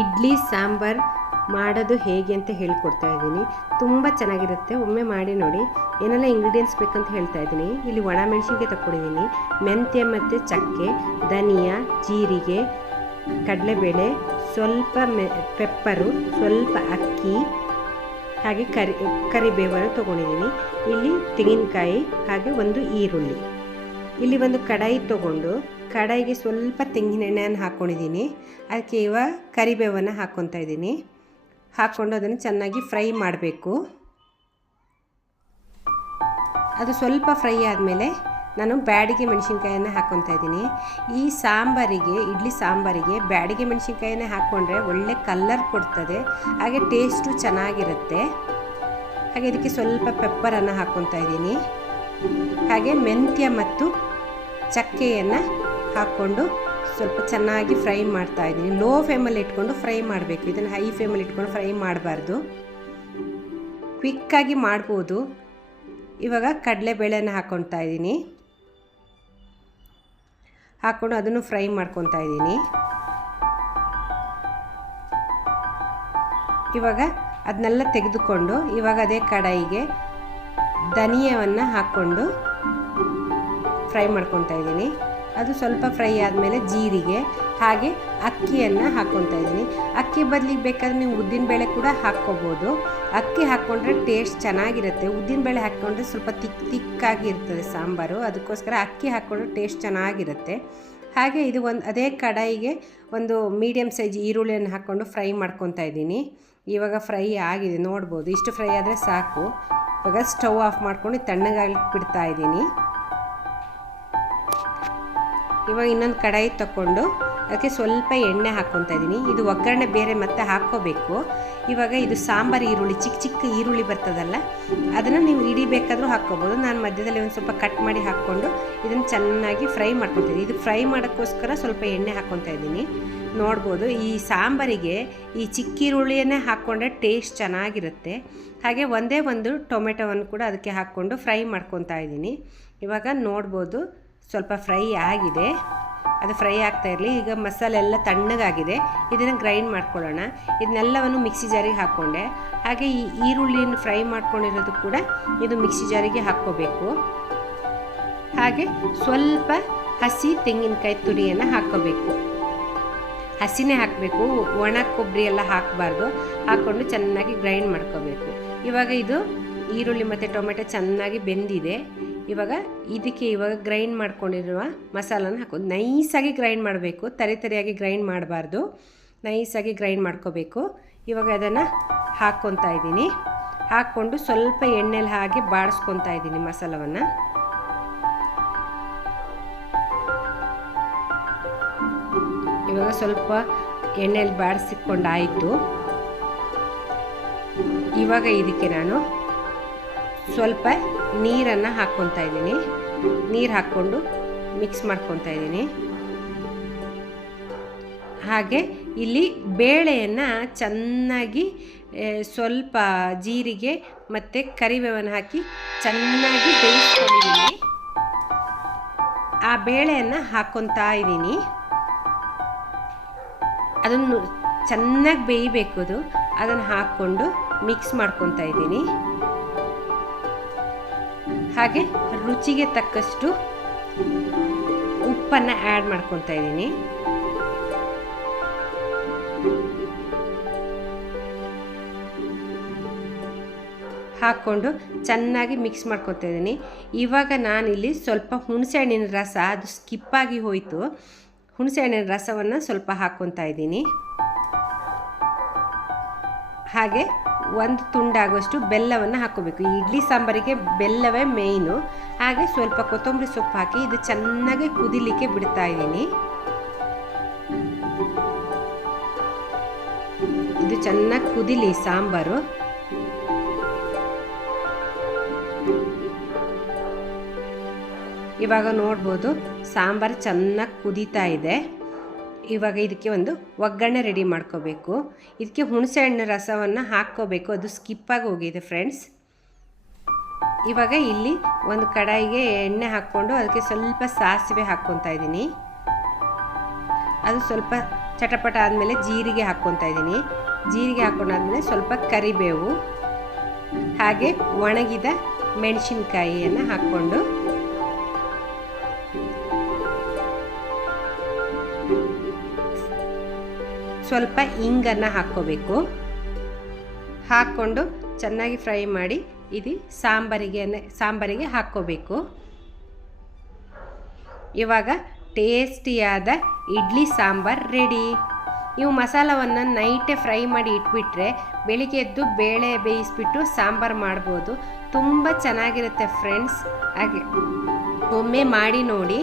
ಇಡ್ಲಿ ಸಾಂಬಾರ್ ಮಾಡೋದು ಹೇಗೆ ಅಂತ ಹೇಳ್ಕೊಡ್ತಾ ಇದ್ದೀನಿ. ತುಂಬ ಚೆನ್ನಾಗಿರುತ್ತೆ, ಒಮ್ಮೆ ಮಾಡಿ ನೋಡಿ. ಏನೆಲ್ಲ ಇಂಗ್ರೀಡಿಯೆಂಟ್ಸ್ ಬೇಕಂತ ಹೇಳ್ತಾ ಇದ್ದೀನಿ. ಇಲ್ಲಿ ಒಣ ಮೆಣಸಿನ್ಕಾಯಿ ತಗೊಂಡಿದ್ದೀನಿ, ಮೆಂತ್ಯ ಮತ್ತು ಚಕ್ಕೆ, ಧನಿಯಾ, ಜೀರಿಗೆ, ಕಡಲೆಬೇಳೆ, ಸ್ವಲ್ಪ ಪೆಪ್ಪರು, ಸ್ವಲ್ಪ ಅಕ್ಕಿ, ಹಾಗೆ ಕರಿಬೇವನ್ನು ತೊಗೊಂಡಿದ್ದೀನಿ. ಇಲ್ಲಿ ತೆಂಗಿನಕಾಯಿ, ಹಾಗೆ ಒಂದು ಈರುಳ್ಳಿ. ಇಲ್ಲಿ ಒಂದು ಕಡಾಯಿ ತೊಗೊಂಡು ಕಡಾಯಿಗೆ ಸ್ವಲ್ಪ ತೆಂಗಿನ ಎಣ್ಣೆಯನ್ನು ಹಾಕ್ಕೊಂಡಿದ್ದೀನಿ. ಅದಕ್ಕೆ ಇವಾಗ ಕರಿಬೇವನ್ನು ಹಾಕ್ಕೊತಾ ಇದ್ದೀನಿ. ಹಾಕ್ಕೊಂಡು ಅದನ್ನು ಚೆನ್ನಾಗಿ ಫ್ರೈ ಮಾಡಬೇಕು. ಅದು ಸ್ವಲ್ಪ ಫ್ರೈ ಆದಮೇಲೆ ನಾನು ಬ್ಯಾಡಿಗೆ ಮೆಣಸಿನ್ಕಾಯನ್ನು ಹಾಕ್ಕೊತಾ ಇದ್ದೀನಿ. ಈ ಸಾಂಬಾರಿಗೆ, ಇಡ್ಲಿ ಸಾಂಬಾರಿಗೆ ಬ್ಯಾಡಿಗೆ ಮೆಣಸಿನ್ಕಾಯಿನೇ ಹಾಕ್ಕೊಂಡ್ರೆ ಒಳ್ಳೆ ಕಲ್ಲರ್ ಕೊಡ್ತದೆ, ಹಾಗೆ ಟೇಸ್ಟು ಚೆನ್ನಾಗಿರುತ್ತೆ. ಹಾಗೆ ಇದಕ್ಕೆ ಸ್ವಲ್ಪ ಪೆಪ್ಪರನ್ನು ಹಾಕ್ಕೊತಾ ಇದ್ದೀನಿ. ಹಾಗೆ ಮೆಂತ್ಯ ಮತ್ತು ಚಕ್ಕೆಯನ್ನು ಹಾಕ್ಕೊಂಡು ಸ್ವಲ್ಪ ಚೆನ್ನಾಗಿ ಫ್ರೈ ಮಾಡ್ತಾ ಇದ್ದೀನಿ. ಲೋ ಫ್ಲೇಮಲ್ಲಿ ಇಟ್ಕೊಂಡು ಫ್ರೈ ಮಾಡಬೇಕು. ಇದನ್ನು ಹೈ ಫ್ಲೇಮಲ್ಲಿ ಇಟ್ಕೊಂಡು ಫ್ರೈ ಮಾಡಬಾರ್ದು. ಕ್ವಿಕ್ಕಾಗಿ ಮಾಡ್ಬೋದು. ಇವಾಗ ಕಡಲೆಬೇಳೆನ ಹಾಕ್ಕೊತಾ ಇದ್ದೀನಿ. ಹಾಕ್ಕೊಂಡು ಅದನ್ನು ಫ್ರೈ ಮಾಡ್ಕೊತಾ ಇದ್ದೀನಿ. ಇವಾಗ ಅದನ್ನೆಲ್ಲ ತೆಗೆದುಕೊಂಡು ಇವಾಗ ಅದೇ ಕಡಾಯಿಗೆ ಧನಿಯಾವನ್ನು ಹಾಕ್ಕೊಂಡು ಫ್ರೈ ಮಾಡ್ಕೊತಾ ಇದ್ದೀನಿ. ಅದು ಸ್ವಲ್ಪ ಫ್ರೈ ಆದಮೇಲೆ ಜೀರಿಗೆ, ಹಾಗೆ ಅಕ್ಕಿಯನ್ನು ಹಾಕ್ಕೊತಾ ಇದ್ದೀನಿ. ಅಕ್ಕಿ ಬದಲಿಗೆ ಬೇಕಾದ್ರೆ ನೀವು ಉದ್ದಿನಬೇಳೆ ಕೂಡ ಹಾಕ್ಕೋಬೋದು. ಅಕ್ಕಿ ಹಾಕ್ಕೊಂಡ್ರೆ ಟೇಸ್ಟ್ ಚೆನ್ನಾಗಿರುತ್ತೆ. ಉದ್ದಿನಬೇಳೆ ಹಾಕ್ಕೊಂಡ್ರೆ ಸ್ವಲ್ಪ ತಿಕ್ಕಾಗಿ ಇರ್ತದೆ ಸಾಂಬಾರು, ಅದಕ್ಕೋಸ್ಕರ ಅಕ್ಕಿ ಹಾಕ್ಕೊಂಡ್ರೆ ಟೇಸ್ಟ್ ಚೆನ್ನಾಗಿರುತ್ತೆ. ಹಾಗೆ ಇದು ಅದೇ ಕಡಾಯಿಗೆ ಒಂದು ಮೀಡಿಯಮ್ ಸೈಜ್ ಈರುಳ್ಳಿಯನ್ನು ಹಾಕ್ಕೊಂಡು ಫ್ರೈ ಮಾಡ್ಕೊತಾ ಇದ್ದೀನಿ. ಇವಾಗ ಫ್ರೈ ಆಗಿದೆ, ನೋಡ್ಬೋದು. ಇಷ್ಟು ಫ್ರೈ ಆದರೆ ಸಾಕು. ಇವಾಗ ಸ್ಟವ್ ಆಫ್ ಮಾಡ್ಕೊಂಡು ತಣ್ಣಗಾಗಲಿಕ್ಕೆ ಬಿಡ್ತಾ ಇದ್ದೀನಿ. ಇವಾಗ ಇನ್ನೊಂದು ಕಡಾಯಿ ತಗೊಂಡು ಅದಕ್ಕೆ ಸ್ವಲ್ಪ ಎಣ್ಣೆ ಹಾಕ್ಕೊತಾ ಇದ್ದೀನಿ. ಇದು ಒಗ್ಗರಣೆ ಬೇರೆ ಮತ್ತೆ ಹಾಕ್ಕೋಬೇಕು. ಇವಾಗ ಇದು ಸಾಂಬಾರು ಈರುಳ್ಳಿ, ಚಿಕ್ಕ ಚಿಕ್ಕ ಈರುಳ್ಳಿ ಬರ್ತದಲ್ಲ, ಅದನ್ನು ನೀವು ಇಡೀ ಬೇಕಾದರೂ ಹಾಕ್ಕೋಬೋದು. ನಾನು ಮಧ್ಯದಲ್ಲಿ ಒಂದು ಸ್ವಲ್ಪ ಕಟ್ ಮಾಡಿ ಹಾಕ್ಕೊಂಡು ಇದನ್ನು ಚೆನ್ನಾಗಿ ಫ್ರೈ ಮಾಡ್ಕೊತೀನಿ. ಇದು ಫ್ರೈ ಮಾಡೋಕ್ಕೋಸ್ಕರ ಸ್ವಲ್ಪ ಎಣ್ಣೆ ಹಾಕ್ಕೊತಾ ಇದ್ದೀನಿ. ನೋಡ್ಬೋದು, ಈ ಸಾಂಬಾರಿಗೆ ಈ ಚಿಕ್ಕ ಈರುಳ್ಳಿಯನ್ನೇ ಹಾಕ್ಕೊಂಡ್ರೆ ಟೇಸ್ಟ್ ಚೆನ್ನಾಗಿರುತ್ತೆ. ಹಾಗೆ ಒಂದೇ ಒಂದು ಟೊಮೆಟೊವನ್ನು ಕೂಡ ಅದಕ್ಕೆ ಹಾಕ್ಕೊಂಡು ಫ್ರೈ ಮಾಡ್ಕೊತಾ ಇದ್ದೀನಿ. ಇವಾಗ ನೋಡ್ಬೋದು ಸ್ವಲ್ಪ ಫ್ರೈ ಆಗಿದೆ. ಅದು ಫ್ರೈ ಆಗ್ತಾ ಇರಲಿ. ಈಗ ಮಸಾಲೆ ಎಲ್ಲ ತಣ್ಣಗಾಗಿದೆ. ಇದನ್ನು ಗ್ರೈಂಡ್ ಮಾಡ್ಕೊಳ್ಳೋಣ. ಇದನ್ನೆಲ್ಲವನ್ನು ಮಿಕ್ಸಿ ಜಾರಿಗೆ ಹಾಕ್ಕೊಂಡೆ. ಹಾಗೆ ಈ ಈರುಳ್ಳಿಯನ್ನು ಫ್ರೈ ಮಾಡ್ಕೊಂಡಿರೋದು ಕೂಡ ಇದು ಮಿಕ್ಸಿ ಜಾರಿಗೆ ಹಾಕ್ಕೋಬೇಕು. ಹಾಗೆ ಸ್ವಲ್ಪ ಹಸಿ ತೆಂಗಿನಕಾಯಿ ತುರಿಯನ್ನು ಹಾಕ್ಕೋಬೇಕು. ಹಸಿನೇ ಹಾಕಬೇಕು, ಒಣ ಕೊಬ್ಬರಿ ಎಲ್ಲ ಹಾಕಬಾರ್ದು. ಹಾಕ್ಕೊಂಡು ಚೆನ್ನಾಗಿ ಗ್ರೈಂಡ್ ಮಾಡ್ಕೋಬೇಕು. ಇವಾಗ ಇದು ಈರುಳ್ಳಿ ಮತ್ತು ಟೊಮೆಟೊ ಚೆನ್ನಾಗಿ ಬೆಂದಿದೆ. ಇವಾಗ ಇದಕ್ಕೆ ಗ್ರೈಂಡ್ ಮಾಡ್ಕೊಂಡಿರುವ ಮಸಾಲನ ಹಾಕೋದು. ನೈಸಾಗಿ ಗ್ರೈಂಡ್ ಮಾಡಬೇಕು, ತರಿಯಾಗಿ ಗ್ರೈಂಡ್ ಮಾಡಬಾರ್ದು. ನೈಸಾಗಿ ಗ್ರೈಂಡ್ ಮಾಡ್ಕೋಬೇಕು. ಇವಾಗ ಅದನ್ನು ಹಾಕ್ಕೊತಾ ಇದ್ದೀನಿ. ಹಾಕ್ಕೊಂಡು ಸ್ವಲ್ಪ ಎಣ್ಣೆಲಿ ಹಾಗೆ ಬಾಡಿಸ್ಕೊತಾ ಇದ್ದೀನಿ ಮಸಾಲವನ್ನು. ಇವಾಗ ಸ್ವಲ್ಪ ಎಣ್ಣೆಯಲ್ಲಿ ಬಾಡಿಸಿಕೊಂಡಾಯಿತು. ಇವಾಗ ಇದಕ್ಕೆ ನಾನು ಸ್ವಲ್ಪ ನೀರನ್ನು ಹಾಕ್ಕೊತಾ ಇದ್ದೀನಿ. ನೀರು ಹಾಕ್ಕೊಂಡು ಮಿಕ್ಸ್ ಮಾಡ್ಕೊತಾ ಇದ್ದೀನಿ. ಹಾಗೆ ಇಲ್ಲಿ ಬೇಳೆಯನ್ನು ಚೆನ್ನಾಗಿ ಸ್ವಲ್ಪ ಜೀರಿಗೆ ಮತ್ತು ಕರಿಬೇವನ್ನು ಹಾಕಿ ಚೆನ್ನಾಗಿ ಬೇಯಿಸ್ಕೊಂಡಿದ್ದೀನಿ. ಆ ಬೇಳೆಯನ್ನು ಹಾಕ್ಕೊತಾ ಇದ್ದೀನಿ. ಅದನ್ನು ಚೆನ್ನಾಗಿ ಬೇಯಬೇಕು. ಅದನ್ನು ಹಾಕ್ಕೊಂಡು ಮಿಕ್ಸ್ ಮಾಡ್ಕೊತಾ ಇದ್ದೀನಿ. ಹಾಗೆ ರುಚಿಗೆ ತಕ್ಕಷ್ಟು ಉಪ್ಪನ್ನು ಆ್ಯಡ್ ಮಾಡ್ಕೊತಾ ಇದ್ದೀನಿ. ಹಾಕ್ಕೊಂಡು ಚೆನ್ನಾಗಿ ಮಿಕ್ಸ್ ಮಾಡ್ಕೊತಾ ಇದ್ದೀನಿ. ಇವಾಗ ನಾನಿಲ್ಲಿ ಸ್ವಲ್ಪ ಹುಣಸೆಹಣ್ಣಿನ ರಸ, ಅದು ಸ್ಕಿಪ್ಪಾಗಿ ಹೋಯಿತು, ಹುಣಸೆಹಣ್ಣಿನ ರಸವನ್ನು ಸ್ವಲ್ಪ ಹಾಕ್ಕೊತಾ ಇದ್ದೀನಿ. ಹಾಗೆ ಒಂದು ತುಂಡಾಗುವಷ್ಟು ಬೆಲ್ಲವನ್ನು ಹಾಕ್ಕೋಬೇಕು. ಈ ಇಡ್ಲಿ ಸಾಂಬಾರಿಗೆ ಬೆಲ್ಲವೇ ಮೇಯ್ನು. ಹಾಗೆ ಸ್ವಲ್ಪ ಕೊತ್ತಂಬರಿ ಸೊಪ್ಪು ಹಾಕಿ ಇದು ಚೆನ್ನಾಗಿ ಕುದಿಲಿಕ್ಕೆ ಬಿಡ್ತಾ ಇದ್ದೀನಿ. ಇದು ಚೆನ್ನಾಗಿ ಕುದಿಲಿ ಸಾಂಬಾರು. ಇವಾಗ ನೋಡ್ಬೋದು ಸಾಂಬಾರು ಚೆನ್ನಾಗಿ ಕುದೀತಾ ಇದೆ. ಇವಾಗ ಇದಕ್ಕೆ ಒಂದು ಒಗ್ಗರಣೆ ರೆಡಿ ಮಾಡ್ಕೋಬೇಕು. ಇದಕ್ಕೆ ಹುಣಸೆಹಣ್ಣು ರಸವನ್ನು ಹಾಕ್ಕೋಬೇಕು, ಅದು ಸ್ಕಿಪ್ಪಾಗಿ ಹೋಗಿದೆ ಫ್ರೆಂಡ್ಸ್. ಇವಾಗ ಇಲ್ಲಿ ಒಂದು ಕಡಾಯಿಗೆ ಎಣ್ಣೆ ಹಾಕ್ಕೊಂಡು ಅದಕ್ಕೆ ಸ್ವಲ್ಪ ಸಾಸಿವೆ ಹಾಕ್ಕೊತಾ ಇದ್ದೀನಿ. ಅದು ಸ್ವಲ್ಪ ಚಟಪಟ ಆದಮೇಲೆ ಜೀರಿಗೆ ಹಾಕ್ಕೊತಾ ಇದ್ದೀನಿ. ಜೀರಿಗೆ ಹಾಕ್ಕೊಂಡಾದ್ಮೇಲೆ ಸ್ವಲ್ಪ ಕರಿಬೇವು ಹಾಗೆ ಒಣಗಿದ ಮೆಣಸಿನ್ಕಾಯಿಯನ್ನು ಹಾಕ್ಕೊಂಡು ಸ್ವಲ್ಪ ಇಂಗನ್ನು ಹಾಕ್ಕೊಂಡು ಚೆನ್ನಾಗಿ ಫ್ರೈ ಮಾಡಿ ಇದು ಸಾಂಬಾರಿಗೆ ಹಾಕ್ಕೋಬೇಕು. ಇವಾಗ ಟೇಸ್ಟಿಯಾದ ಇಡ್ಲಿ ಸಾಂಬಾರು ರೆಡಿ. ನೀವು ಮಸಾಲವನ್ನು ನೈಟೇ ಫ್ರೈ ಮಾಡಿ ಇಟ್ಬಿಟ್ರೆ ಬೆಳಿಗ್ಗೆ ಎದ್ದು ಬೇಳೆ ಬೇಯಿಸ್ಬಿಟ್ಟು ಸಾಂಬಾರು ಮಾಡ್ಬೋದು. ತುಂಬ ಚೆನ್ನಾಗಿರುತ್ತೆ ಫ್ರೆಂಡ್ಸ್. ಹಾಗೆ ಒಮ್ಮೆ ಮಾಡಿ ನೋಡಿ.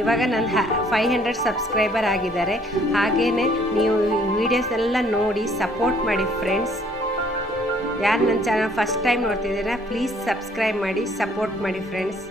ಇವಾಗ ನನ್ನ 500 ಸಬ್ಸ್ಕ್ರೈಬರ್ ಆಗಿದ್ದಾರೆ. ಹಾಗೆಯೇ ನೀವು ವೀಡಿಯೋಸ್ನೆಲ್ಲ ನೋಡಿ ಸಪೋರ್ಟ್ ಮಾಡಿ ಫ್ರೆಂಡ್ಸ್. ಯಾರು ನನ್ನ ಚಾನಲ್ ಫಸ್ಟ್ ಟೈಮ್ ನೋಡ್ತಿದ್ದೀರಾ ಪ್ಲೀಸ್ ಸಬ್ಸ್ಕ್ರೈಬ್ ಮಾಡಿ ಸಪೋರ್ಟ್ ಮಾಡಿ ಫ್ರೆಂಡ್ಸ್.